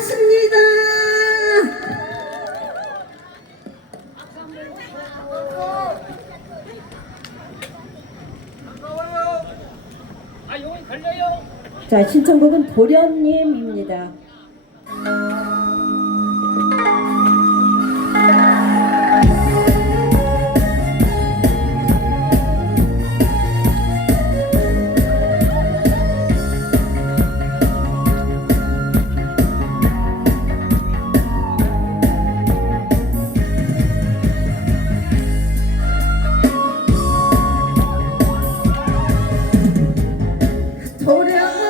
고맙습니다. 자, 신청곡은 도련님입니다. 나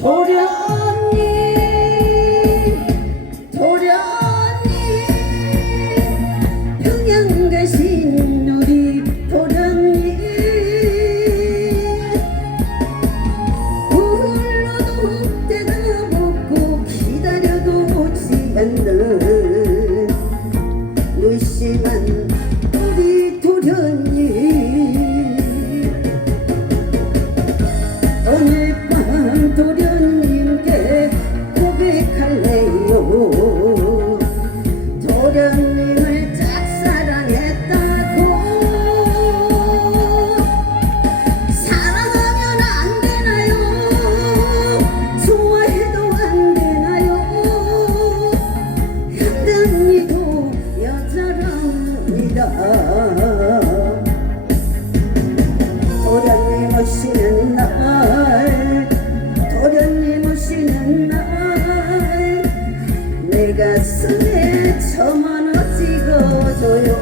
도려 내 가슴에 저만어지고 줘요